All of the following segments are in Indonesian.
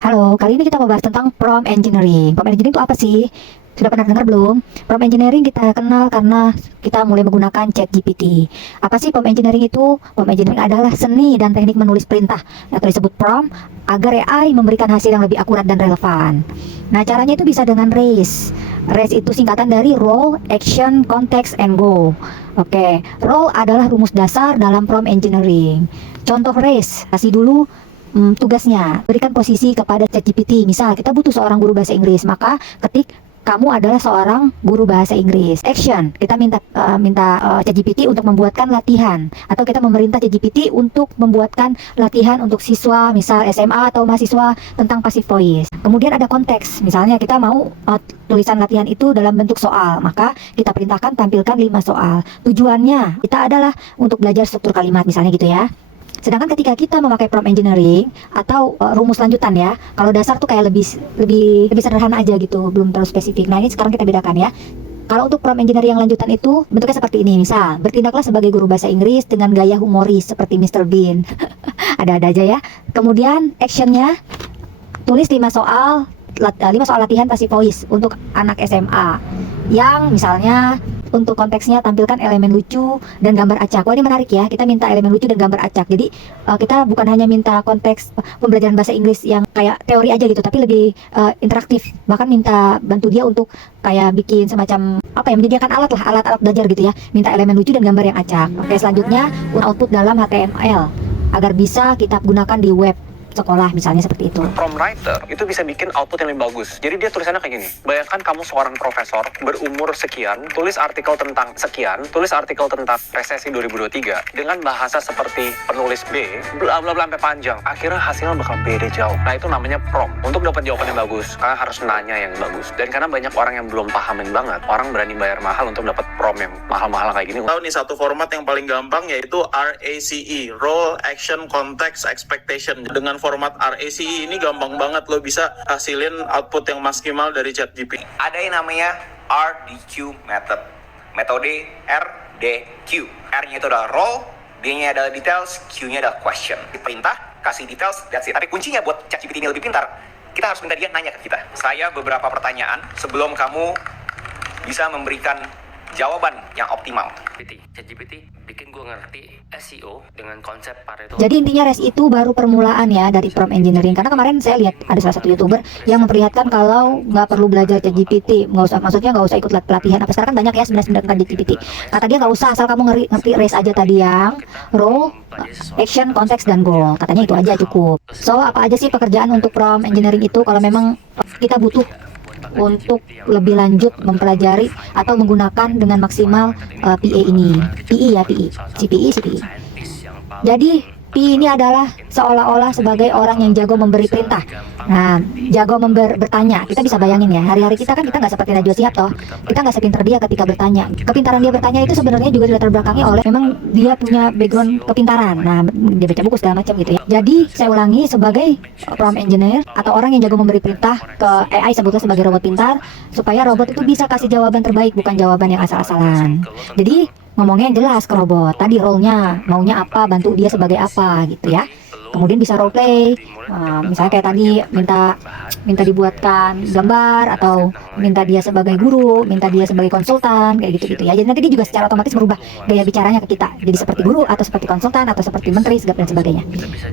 Halo, kali ini kita mau bahas tentang prompt engineering. Prompt engineering itu apa sih? Sudah pernah dengar belum? Prompt engineering kita kenal karena kita mulai menggunakan ChatGPT. Apa sih prompt engineering itu? Prompt engineering adalah seni dan teknik menulis perintah atau disebut prompt agar AI memberikan hasil yang lebih akurat dan relevan. Nah, caranya itu bisa dengan RACE. RACE itu singkatan dari Role, Action, Context, and Goal. Oke, role adalah rumus dasar dalam prompt engineering. Contoh RACE, kasih dulu tugasnya, berikan posisi kepada ChatGPT. Misal kita butuh seorang guru bahasa Inggris, maka ketik kamu adalah seorang guru bahasa Inggris. Action, kita minta ChatGPT untuk membuatkan latihan, atau kita memerintah ChatGPT untuk membuatkan latihan untuk siswa, misal SMA atau mahasiswa tentang passive voice. Kemudian ada konteks, misalnya kita mau tulisan latihan itu dalam bentuk soal, maka kita perintahkan tampilkan 5 soal. Tujuannya kita adalah untuk belajar struktur kalimat, misalnya gitu ya. Sedangkan ketika kita memakai prompt engineering atau rumus lanjutan ya, kalau dasar tuh kayak lebih sederhana aja gitu, belum terlalu spesifik. Nah, ini sekarang kita bedakan ya. Kalau untuk prompt engineering yang lanjutan itu bentuknya seperti ini. Misal, bertindaklah sebagai guru bahasa Inggris dengan gaya humoris seperti Mr. Bean. Ada-ada aja ya. Kemudian actionnya, tulis 5 soal 5 soal latihan passive voice untuk anak SMA yang misalnya untuk konteksnya tampilkan elemen lucu dan gambar acak. Wah, ini menarik ya. Kita minta elemen lucu dan gambar acak. Jadi kita bukan hanya minta konteks pembelajaran bahasa Inggris yang kayak teori aja gitu, tapi lebih interaktif. Bahkan minta bantu dia untuk kayak bikin semacam apa ya, menyediakan alat lah, alat-alat belajar gitu ya. Minta elemen lucu dan gambar yang acak. Oke, selanjutnya output dalam HTML agar bisa kita gunakan di web sekolah misalnya seperti itu. Prompt writer itu bisa bikin output yang lebih bagus. Jadi dia tulisannya kayak gini. Bayangkan kamu seorang profesor berumur sekian, tulis artikel tentang sekian, tulis artikel tentang resesi 2023 dengan bahasa seperti penulis B, bla bla bla sampai panjang. Akhirnya hasilnya bakal beda jauh. Nah, itu namanya prompt. Untuk dapat jawaban yang bagus, kalian harus nanya yang bagus. Dan karena banyak orang yang belum pahamin banget, orang berani bayar mahal untuk dapat prompt yang mahal-mahal kayak gini. Tahu nih satu format yang paling gampang yaitu RACE, Role, Action, Context, Expectation. Dengan format RACE ini gampang banget lo bisa hasilin output yang maksimal dari ChatGPT. Ada yang namanya RDQ method. Metode RDQ. R-nya itu adalah role, D-nya adalah details, Q-nya adalah question. Perintah, kasih details, that's it. Tapi kuncinya buat ChatGPT ini lebih pintar, kita harus minta dia nanya ke kita. Saya beberapa pertanyaan sebelum kamu bisa memberikan jawaban yang optimal. ChatGPT bikin gue ngerti SEO dengan konsep Pareto. Jadi intinya RES itu baru permulaan ya dari prompt engineering. Karena kemarin saya lihat ada salah satu YouTuber yang memperlihatkan kalau nggak perlu belajar ChatGPT, maksudnya nggak usah ikut pelatihan. Apa sekarang kan banyak ya sebenarnya tentang ChatGPT. Kata dia nggak usah, asal kamu ngerti RES aja tadi yang role, action, konteks, dan goal. Katanya itu aja cukup. So apa aja sih pekerjaan untuk prompt engineering itu kalau memang kita butuh untuk lebih lanjut mempelajari atau menggunakan dengan maksimal PA ini. PE ya, PE. CPE. Jadi PE ini adalah seolah-olah sebagai orang yang jago memberi perintah. Nah, jago bertanya. Kita bisa bayangin ya, hari-hari kita kan kita nggak seperti Najwa Shihab toh. Kita nggak sepintar dia ketika bertanya. Kepintaran dia bertanya itu sebenarnya juga sudah terbelakangi oleh memang dia punya background kepintaran. Nah, dia baca buku segala macam gitu ya. Jadi saya ulangi, sebagai prompt engineer atau orang yang jago memberi perintah ke AI, sebutlah sebagai robot pintar, supaya robot itu bisa kasih jawaban terbaik, bukan jawaban yang asal-asalan. Jadi ngomongnya yang jelas ke robot. Tadi role-nya, maunya apa, bantu dia sebagai apa gitu ya. Kemudian bisa role play, misalnya kayak tadi minta dibuatkan gambar, atau minta dia sebagai guru, minta dia sebagai konsultan, kayak gitu-gitu ya. Jadi nanti dia juga secara otomatis merubah gaya bicaranya ke kita. Jadi seperti guru, atau seperti konsultan, atau seperti menteri, dan sebagainya.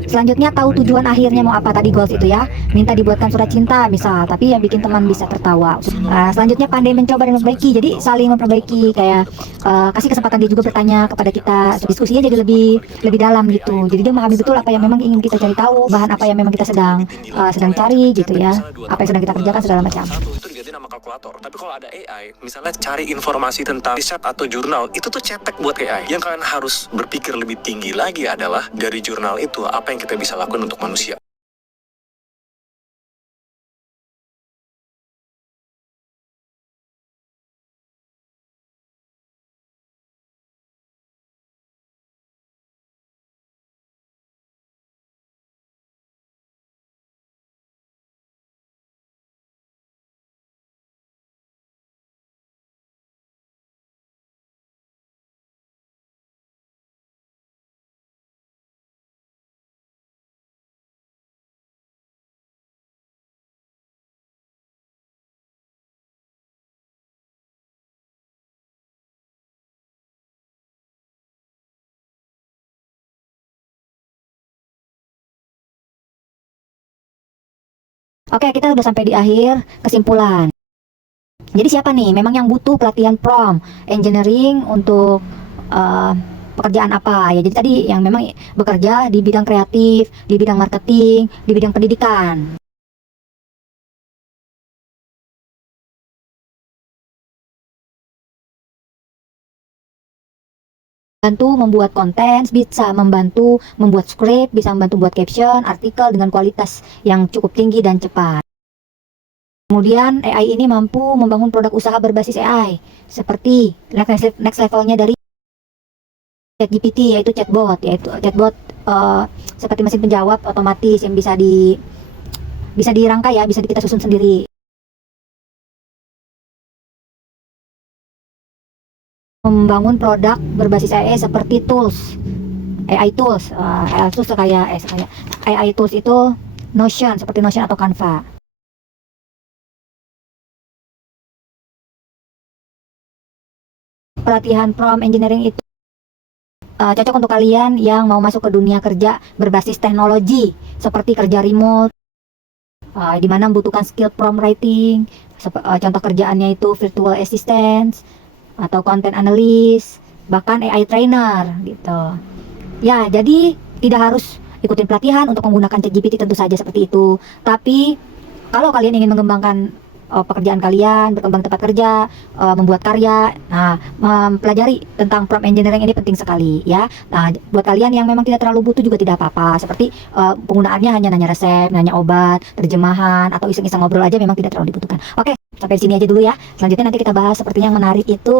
Selanjutnya tahu tujuan akhirnya mau apa, tadi goals itu ya. Minta dibuatkan surat cinta misal, tapi yang bikin teman bisa tertawa. Selanjutnya pandai mencoba dan memperbaiki. Jadi saling memperbaiki, kayak kasih kesempatan dia juga bertanya kepada kita, diskusinya jadi lebih dalam gitu. Jadi dia memahami betul apa yang memang ingin kita cari tahu, bahan apa yang memang kita sedang cari gitu ya, apa yang sedang kita kerjakan segala macam. Satu itu diganti nama kalkulator. Tapi kalau ada AI, misalnya cari informasi tentang riset atau jurnal, itu tuh cetek buat AI. Yang kalian harus berpikir lebih tinggi lagi adalah dari jurnal itu apa yang kita bisa lakukan untuk manusia. Oke, kita udah sampai di akhir kesimpulan. Jadi siapa nih memang yang butuh pelatihan prompt engineering untuk pekerjaan apa ya? Jadi tadi yang memang bekerja di bidang kreatif, di bidang marketing, di bidang pendidikan. Bantu membuat konten, bisa membantu membuat script, bisa membantu buat caption, artikel dengan kualitas yang cukup tinggi dan cepat. Kemudian AI ini mampu membangun produk usaha berbasis AI, seperti next levelnya dari ChatGPT, yaitu chatbot, seperti mesin penjawab otomatis yang bisa dirangkai ya, bisa kita susun sendiri. Membangun produk berbasis AI seperti AI tools AI tools itu Notion, seperti Notion atau Canva. Pelatihan prompt engineering itu cocok untuk kalian yang mau masuk ke dunia kerja berbasis teknologi seperti kerja remote, di mana membutuhkan skill prompt writing. Contoh kerjaannya itu virtual assistant atau content analyst, bahkan AI trainer gitu. Ya, jadi tidak harus ikutin pelatihan untuk menggunakan ChatGPT, tentu saja seperti itu. Tapi kalau kalian ingin mengembangkan pekerjaan kalian, berkembang tempat kerja, membuat karya, nah mempelajari tentang prompt engineering ini penting sekali ya. Nah, buat kalian yang memang tidak terlalu butuh juga tidak apa-apa, seperti penggunaannya hanya nanya resep, nanya obat, terjemahan, atau iseng-iseng ngobrol aja memang tidak terlalu dibutuhkan. Oke, sampai di sini aja dulu ya. Selanjutnya nanti kita bahas seperti yang menarik itu